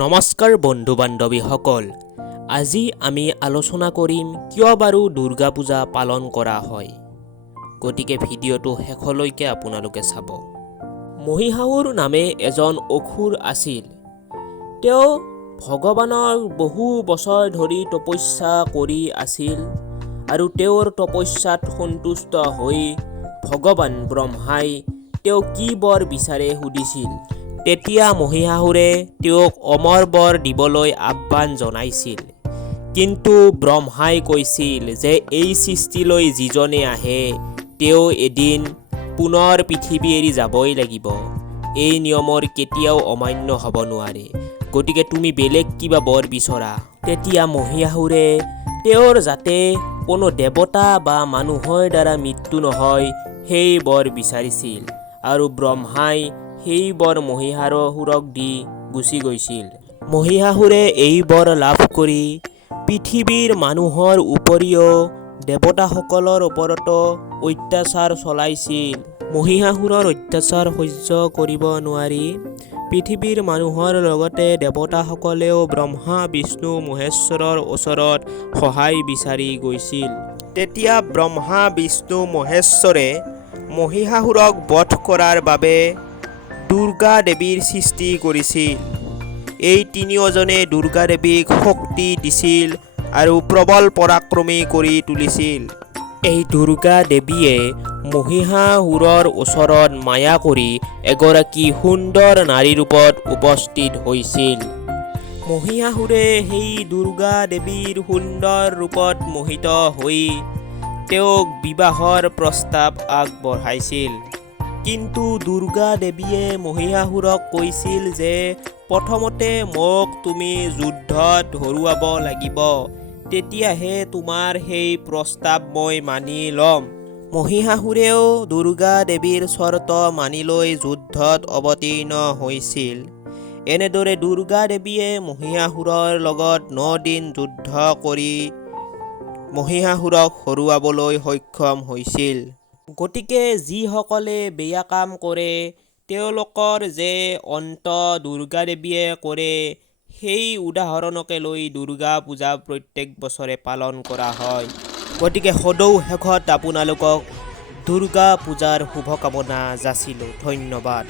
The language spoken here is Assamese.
নমস্কাৰ বন্ধু বান্ধৱীসকল, আজি আমি আলোচনা কৰিম কিয় বাৰু দুৰ্গা পূজা পালন কৰা হয়। গতিকে ভিডিঅ'টো শেষলৈকে আপোনালোকে চাব। মহীশাহুৰ নামে এজন অসুৰ আছিল। তেওঁ ভগৱানৰ বহু বছৰ ধৰি তপস্যা কৰি আছিল আৰু তেওঁৰ তপস্যাত সন্তুষ্ট হৈ ভগৱান ব্ৰহ্মাই তেওঁ কি বৰ বিচাৰে সুধিছিল। তেতিয়া মহীশাহুৰে তেওঁক অমৰ বৰ দিবলৈ আহ্বান জনাইছিল। কিন্তু ব্ৰহ্মাই কৈছিল যে এই সৃষ্টিলৈ যিজনে আহে তেওঁ এদিন পুনৰ পৃথিৱী এৰি যাবই লাগিব। এই নিয়মৰ কেতিয়াও অমান্য হ'ব নোৱাৰে। গতিকে তুমি বেলেগ কিবা বৰ বিচৰা। তেতিয়া মহীশাহুৰে তেওঁৰ যাতে কোনো দেৱতা বা মানুহৰ দ্বাৰা মৃত্যু নহয় সেই বৰ বিচাৰিছিল আৰু ব্ৰহ্মাই সেই বৰ মহীশাহুৰক দি গুচি গৈছিল। মহীশাহুৰে এই বৰ লাভ কৰি পৃথিৱীৰ মানুহৰ উপৰিও দেৱতাসকলৰ ওপৰতো অত্যাচাৰ চলাইছিল। মহীশাহুৰৰ অত্যাচাৰ সহ্য কৰিব নোৱাৰি পৃথিৱীৰ মানুহৰ লগতে দেৱতাসকলেও ব্ৰহ্মা বিষ্ণু মহেশ্বৰৰ ওচৰত সহায় বিচাৰি গৈছিল। তেতিয়া ব্ৰহ্মা বিষ্ণু মহেশ্বৰে মহীশাহুৰক বধ কৰাৰ বাবে দুৰ্গা দেৱীৰ সৃষ্টি কৰিছিল। এই তিনিওজনে দুৰ্গা দেৱীক শক্তি দিছিল আৰু প্ৰবল পৰাক্ৰমী কৰি তুলিছিল। এই দুৰ্গা দেৱীয়ে মহীশাহুৰৰ ওচৰত মায়া কৰি এগৰাকী সুন্দৰ নাৰী ৰূপত উপস্থিত হৈছিল। মহীশাহুৰে সেই দুৰ্গা দেৱীৰ সুন্দৰ ৰূপত মোহিত হৈ তেওঁক বিবাহৰ প্ৰস্তাৱ আগবঢ়াইছিল। কিন্তু দুৰ্গা দেৱীয়ে মহীশাহুৰক কৈছিল যে প্ৰথমতে মোক তুমি যুদ্ধত হৰুৱাব লাগিব, তেতিয়াহে তোমাৰ সেই প্ৰস্তাৱ মই মানি ল'ম। মহীশাহুৰেও দুৰ্গা দেৱীৰ চৰ্ত মানি লৈ যুদ্ধত অৱতীৰ্ণ হৈছিল। এনেদৰে দুৰ্গা দেৱীয়ে মহীশাহুৰৰ লগত 9 দিন যুদ্ধ কৰি মহীশাহুৰক হৰুৱাবলৈ সক্ষম হৈছিল। গতিকে যিসকলে বেয়া কাম কৰে তেওঁলোকৰ যে অন্ত দুৰ্গা দেৱীয়ে কৰে, সেই উদাহৰণকে লৈ দুৰ্গা পূজা প্ৰত্যেক বছৰে পালন কৰা হয়। গতিকে সদৌ শেষত আপোনালোকক দুৰ্গা পূজাৰ শুভকামনা যাচিলোঁ। ধন্যবাদ।